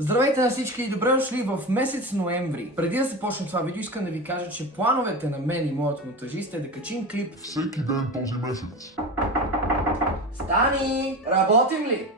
Здравейте на всички и добре дошли в месец ноември. Преди да започнем това видео, искам да ви кажа, че плановете на мен и моят монтажист е да качим клип всеки ден този месец. Стани! Работим ли?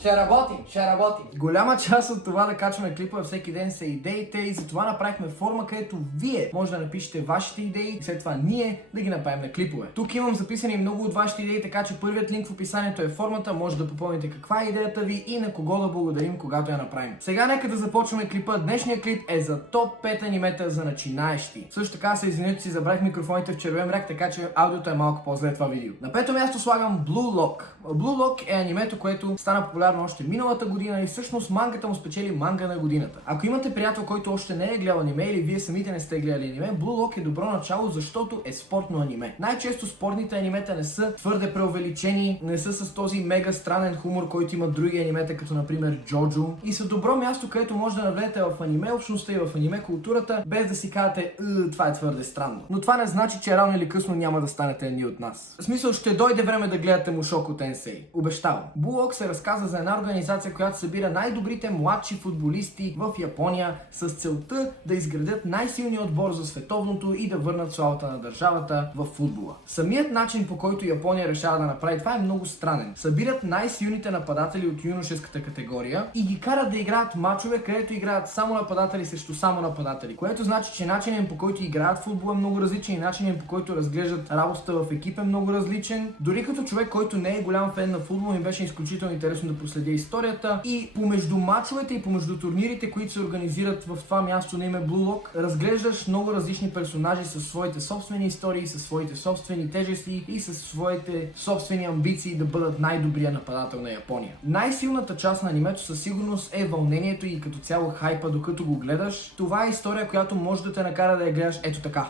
Ще работим. Голяма част от това да качваме клипа всеки ден са идеите и затова направихме форма, където вие може да напишете вашите идеи и след това ние да ги направим на клипове. Тук имам записани много от вашите идеи, така че първият линк в описанието е формата, може да попълните каква е идеята ви и на кого да благодарим, когато я направим. Сега нека да започваме клипа. Днешният клип е за топ 5 анимета за начинаещи. Също така се извинете, си забравих микрофоните в червен мрак, така че аудиото е малко по-зле това видео. На пето място слагам Blue Lock. Blue Lock е анимето, което стана популярно още миналата година и всъщност мангата му спечели манга на годината. Ако имате приятел, който още не е гледал аниме или вие самите не сте гледали аниме, Blue Lock е добро начало, защото е спортно аниме. Най-често спортните анимета не са твърде преувеличени, не са с този мега странен хумор, който има други анимета, като например Джоджо, и са добро място, където може да навлезете в аниме общността и в аниме културата, без да си кажете, това е твърде странно. Но това не значи, че рано или късно няма да станете едни от нас. В смисъл, ще дойде време да гледате Mushoku Tensei. Обещавам. Blue Lock се разказа за една организация, която събира най-добрите младши футболисти в Япония с целта да изградят най-силния отбор за световното и да върнат славата на държавата в футбола. Самият начин, по който Япония решава да направи това, е много странен. Събират най-силните нападатели от юношеската категория и ги карат да играят мачове, където играят само нападатели срещу само нападатели, което значи, че начинът, по който играят футбол, е много различен и начинът, по който разглеждат работата в екип е много различен. Дори като човек, който не е голям фен на футбол, ми беше изключително интересно да проследя историята и помежду мачовете и помежду турнирите, които се организират в това място на име Blue Lock, разглеждаш много различни персонажи със своите собствени истории, със своите собствени тежести и със своите собствени амбиции да бъдат най-добрия нападател на Япония. Най-силната част на анимето със сигурност е вълнението и като цяло хайпа, докато го гледаш. Това е история, която може да те накара да я гледаш ето така.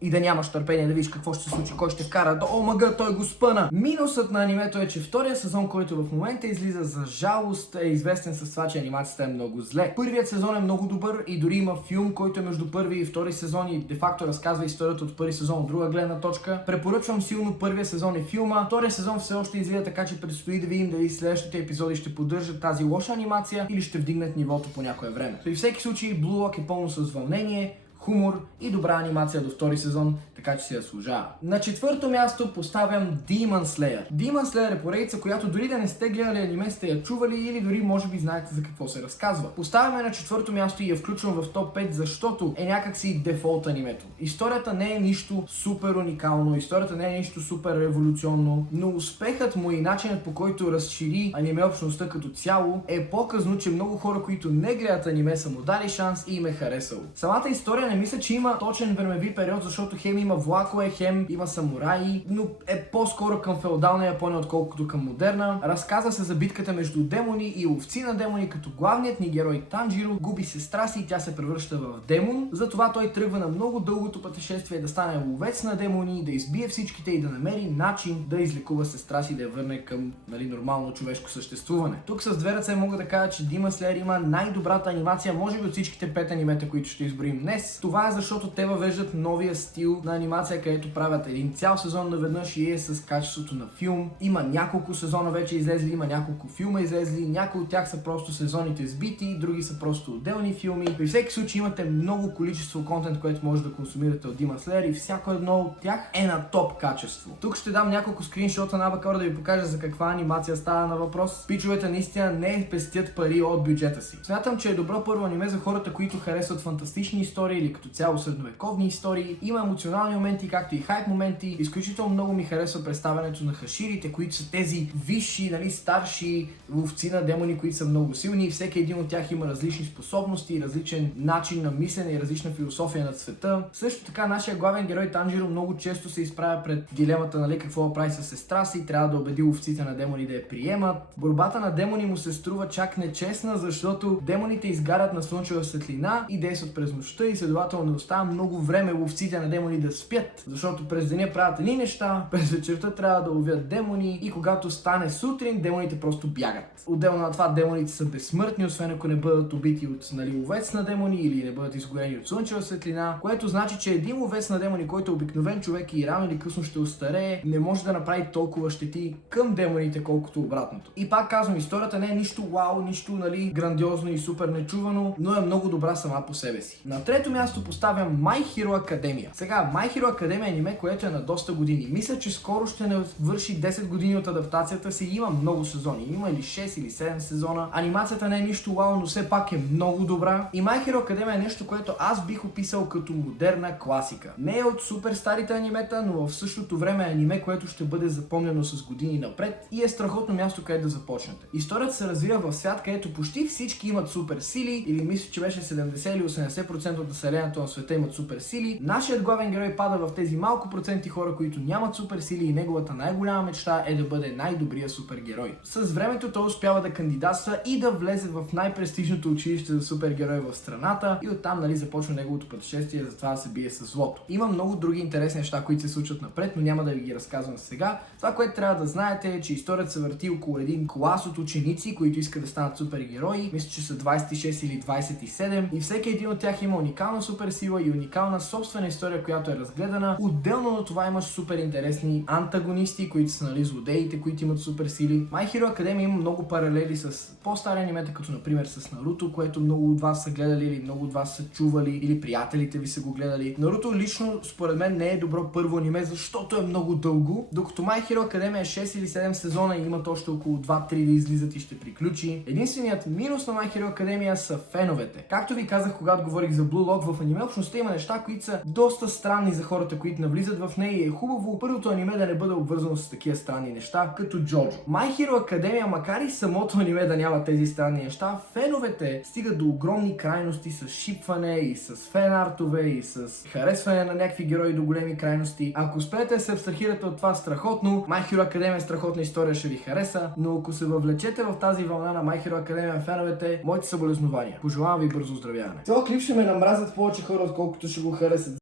И да нямаш търпение да видиш какво ще се случи, кой ще вкара. О, мъга, той го спъна! Минусът на анимето е, че втория сезон, който в момента излиза, за жалост е известен с това, че анимацията е много зле. Първият сезон е много добър и дори има филм, който е между първи и втори сезон и де-факто разказва историята от първи сезон от друга гледна точка. Препоръчвам силно първия сезон и филма. Втория сезон все още излиза, така че предстои да видим дали следващите епизоди ще поддържат тази лоша анимация или ще вдигнат нивото по някое време. При всеки случай Blue Lock е пълно с вълнение, хумор и добра анимация до втори сезон, така че се заслужава. На четвърто място поставям Demon Slayer. Demon Slayer е поредица, която дори да не сте гледали аниме, сте я чували или дори може би знаете за какво се разказва. Поставяме на четвърто място и я включвам в топ 5, защото е някакси дефолт анимето. Историята не е нищо супер уникално, историята не е нищо супер революционно, но успехът му и начинът, по който разшири аниме общността като цяло, е показано, че много хора, които не гледат аниме, са му дали шанс и им е харесало. Самата история не мисля, че има точен времеви период, защото хем има влакове, хем има самураи, но е по-скоро към феодална Япония, отколкото към модерна. Разказва се за битката между демони и ловци на демони, като главният ни герой Танжиро губи сестра си и тя се превръща в демон. Затова той тръгва на много дългото пътешествие да стане ловец на демони, да избие всичките и да намери начин да излекува сестра си, да я върне към нормално човешко съществуване. Тук с две ръце мога да кажа, че Demon Slayer има най-добрата анимация, може би от всичките 5 анимета, които ще изброим днес. Това е защото те въвеждат новия стил на анимация, където правят един цял сезон наведнъж и е с качеството на филм. Има няколко сезона вече излезли, има няколко филма излезли, някои от тях са просто сезоните сбити, други са просто отделни филми. При всеки случай имате много количество контент, което може да консумирате от Demon Slayer и всяко едно от тях е на топ качество. Тук ще дам няколко скриншота на Абакор да ви покажа за каква анимация става на въпрос. Пичовете наистина не пестят пари от бюджета си. Смятам, че е добро първо аниме за хората, които харесват фантастични истории или като цяло средновековни истории. Има емоционални моменти, както и хайп моменти. Изключително много ми харесва представянето на хаширите, които са тези висши, старши ловци на демони, които са много силни. Всеки един от тях има различни способности, различен начин на мислене и различна философия на света. Също така нашия главен герой Танжиро много често се изправя пред дилемата, какво да прави с сестра си, трябва да убеди ловците на демони да я приемат. Борбата на демони му се струва чак нечестна, защото демоните изгарят на слънчева светлина и действат през нощта и следователно следователно не остава много време ловците на демони да спят, защото през деня правят едни неща, през вечерта трябва да ловят демони и когато стане сутрин, демоните просто бягат. Отделно на това демоните са безсмъртни, освен ако не бъдат убити от ловец на демони или не бъдат изгорени от слънчева светлина, което значи, че един ловец на демони, който е обикновен човек и рано или късно ще остарее, не може да направи толкова щети към демоните, колкото обратното. И пак казвам, историята не е нищо вау, нищо грандиозно и супер нечувано, но е много добра сама по себе си. На трето място поставям My Hero Academia. Сега, My Hero Academia е аниме, което е на доста години. Мисля, че скоро ще не върши 10 години от адаптацията си. Има много сезони. Има или 6 или 7 сезона. Анимацията не е нищо вау, но все пак е много добра. И My Hero Academia е нещо, което аз бих описал като модерна класика. Не е от супер старите анимета, но в същото време е аниме, което ще бъде запомнено с години напред и е страхотно място, където да започнете. Историята се развива в свят, където почти всички имат супер сили, или мисля, че беше 70 или 80% от населението на света имат супер сили. Нашият главен герой пада в тези малко проценти хора, които нямат супер сили и неговата най-голяма мечта е да бъде най-добрия супергерой. С времето той успява да кандидатства и да влезе в най-престижното училище за супергерой в страната и оттам започва неговото пътешествие за това да се бие с злото. Има много други интересни неща, които се случват напред, но няма да ви ги разказвам сега. Това, което трябва да знаете е, че историята се върти около един клас от ученици, които искат да станат супергерои. Мисля, че са 26 или 27 и всеки един от тях има уникална суперсила и уникална собствена история, която е разгледана. Отделно на това имаш супер интересни антагонисти, които са злодеите, които имат суперсили. My Hero Academia има много паралели с по-стари анимета, като например с Наруто, което много от вас са гледали или много от вас са чували или приятелите ви са го гледали. Наруто лично според мен не е добро първо аниме, защото е много дълго, докато My Hero Academia е 6 или 7 сезона и имат още около 2-3 да излизат и ще приключи. Единственият минус на My Hero Academia са феновете. Както ви казах, когато говорих за Blue Lock, в аниме общността има неща, които са доста странни за хората, които навлизат в нея и е хубаво първото аниме да не бъде обвързано с такива странни неща, като Джоджо. My Hero Academia, макар и самото аниме да няма тези странни неща, феновете стигат до огромни крайности с шипване и с фен-артове и с харесване на някакви герои до големи крайности. Ако успеете да се абстрахирате от това, страхотно. My Hero Academia е страхотна история, ще ви хареса, но ако се въвлечете в тази вълна на My Hero Academia феновете, моите съболезнования. Пожелавам ви бързо оздравяване. Този клип ще ме намразят повече хора, отколкото ще го харесат.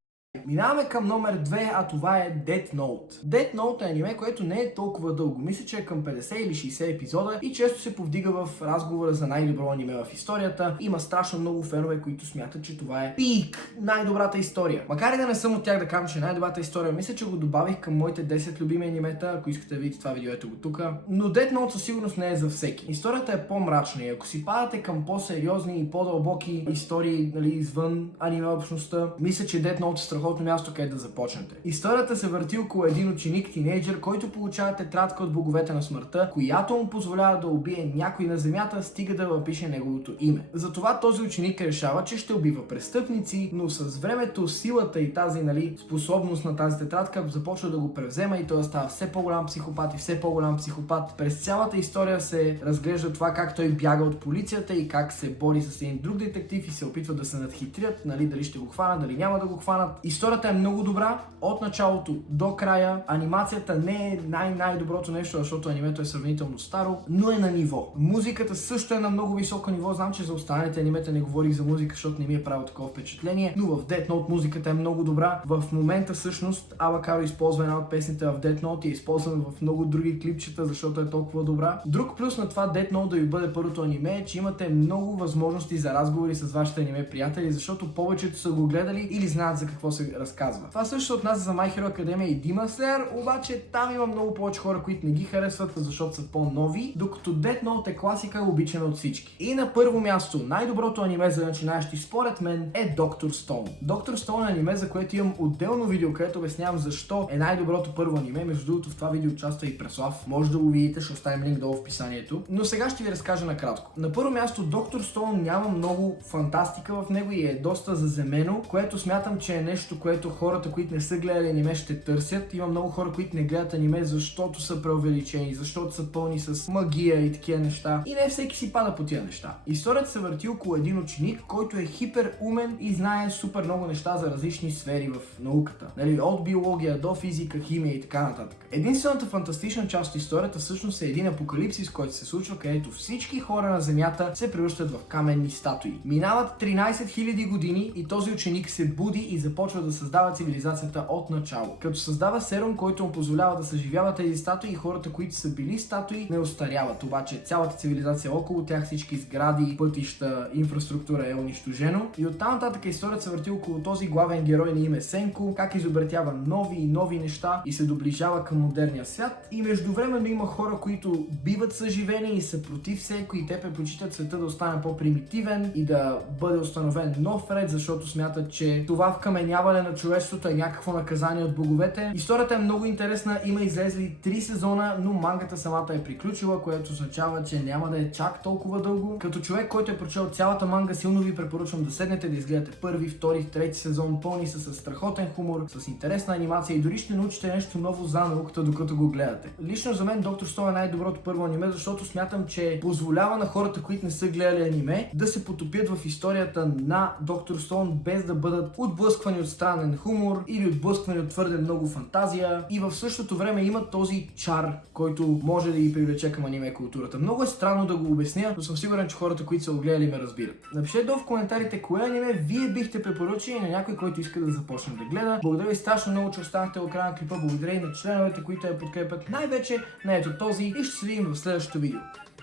Минаваме към номер 2, а това е Death Note. Death Note е аниме, което не е толкова дълго. Мисля, че е към 50 или 60 епизода и често се повдига в разговора за най-добро аниме в историята. Има страшно много фенове, които смятат, че това е пик, най-добрата история. Макар и да не съм от тях да кажа, че е най-добрата история, мисля, че го добавих към моите 10 любими анимета. Ако искате да видите това видео, ето го тук. Но Death Note със сигурност не е за всеки. Историята е по-мрачна и ако си падате към по-сериозни и по-дълбоки истории, извън аниме общността, мисля, че Death Note е страхотно място, къде да започнете. Историята се върти около един ученик-тинейджър, който получава тетрадка от боговете на смъртта, която му позволява да убие някой на земята, стига да напише неговото име. Затова този ученик решава, че ще убива престъпници, но с времето силата и тази способност на тази тетрадка започва да го превзема и той става все по-голям психопат и все по-голям психопат. През цялата история се разглежда това как той бяга от полицията и как се бори с един друг детектив и се опитва да се надхитрят, дали ще го хванат, дали няма да го хванат. Историята е много добра от началото до края. Анимацията не е най-доброто нещо, защото анимето е сравнително старо, но е на ниво. Музиката също е на много високо ниво. Знам, че за останалите анимета не говорих за музика, защото не ми е правило такова впечатление, но в Death Note музиката е много добра. В момента всъщност Авакаро използва една от песните в Death Note и е използвана в много други клипчета, защото е толкова добра. Друг плюс на това Death Note да ви бъде първото аниме е, че имате много възможности за разговори с вашите аниме приятели, защото повечето са го гледали или знаят за какво се разказва. Това също се отнася за My Hero Academia и Demon Slayer, обаче там има много повече хора, които не ги харесват, защото са по-нови, докато Death Note е класика, обичана от всички. И на първо място, най-доброто аниме за начинаещи според мен е Dr. Stone. Dr. Stone е аниме, за което имам отделно видео, където обяснявам защо е най-доброто първо аниме. Между другото в това видео участва и Преслав. Може да го видите, ще оставим линк долу в описанието. Но сега ще ви разкажа накратко. На първо място Dr. Stone няма много фантастика в него и е доста заземено, което смятам, че е нещо, което хората, които не са гледали аниме, ще търсят. Има много хора, които не гледат аниме, защото са преувеличени, защото са пълни с магия и такива неща. И не всеки си пада по тия неща. Историята се върти около един ученик, който е хипер умен и знае супер много неща за различни сфери в науката. Нали, от биология до физика, химия и така нататък. Единствената фантастична част от историята всъщност е един апокалипсис, който се случва, където всички хора на Земята се превръщат в каменни статуи. Минават 13 000 години и този ученик се буди и започва да създава цивилизацията от начало. Като създава серум, който му позволява да съживява тези статуи и хората, които са били статуи, не остаряват. Обаче цялата цивилизация около тях, всички сгради, пътища, инфраструктура е унищожено. И оттам нататък историята се върти около този главен герой на име Сенко, как изобретява нови и нови неща и се доближава към модерния свят. И междувременно има хора, които биват съживени и са против всеко и те предпочитат света да остане по-примитивен и да бъде установен нов ред, защото смятат, че това вкаменяване на човечеството е някакво наказание от боговете. Историята е много интересна, има излезли 3 сезона, но мангата самата е приключила, което означава, че няма да е чак толкова дълго. Като човек, който е прочел цялата манга, силно ви препоръчвам да седнете да изгледате първи, втори, трети сезон, пълни са с страхотен хумор, с интересна анимация и дори ще научите нещо ново за науката, докато го гледате. Лично за мен Доктор Стоун е най-доброто първо аниме, защото смятам, че позволява на хората, които не са гледали аниме, да се потопят в историята на Доктор Стоун, без да бъдат отблъсквани от странен хумор или отблъсквани от твърде много фантазия и в същото време има този чар, който може да ги привлече към аниме културата. Много е странно да го обясня, но съм сигурен, че хората, които са го гледали, ме разбират. Напишете долу в коментарите кое аниме вие бихте препоръчали на някой, който иска да започне да гледа. Благодаря ви страшно много, че останахте до края на клипа. Благодаря и на членовете, които я подкрепят, най-вече на ето този, и ще се видим в следващото видео.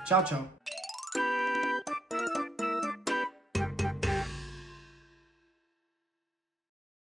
Чао, чао!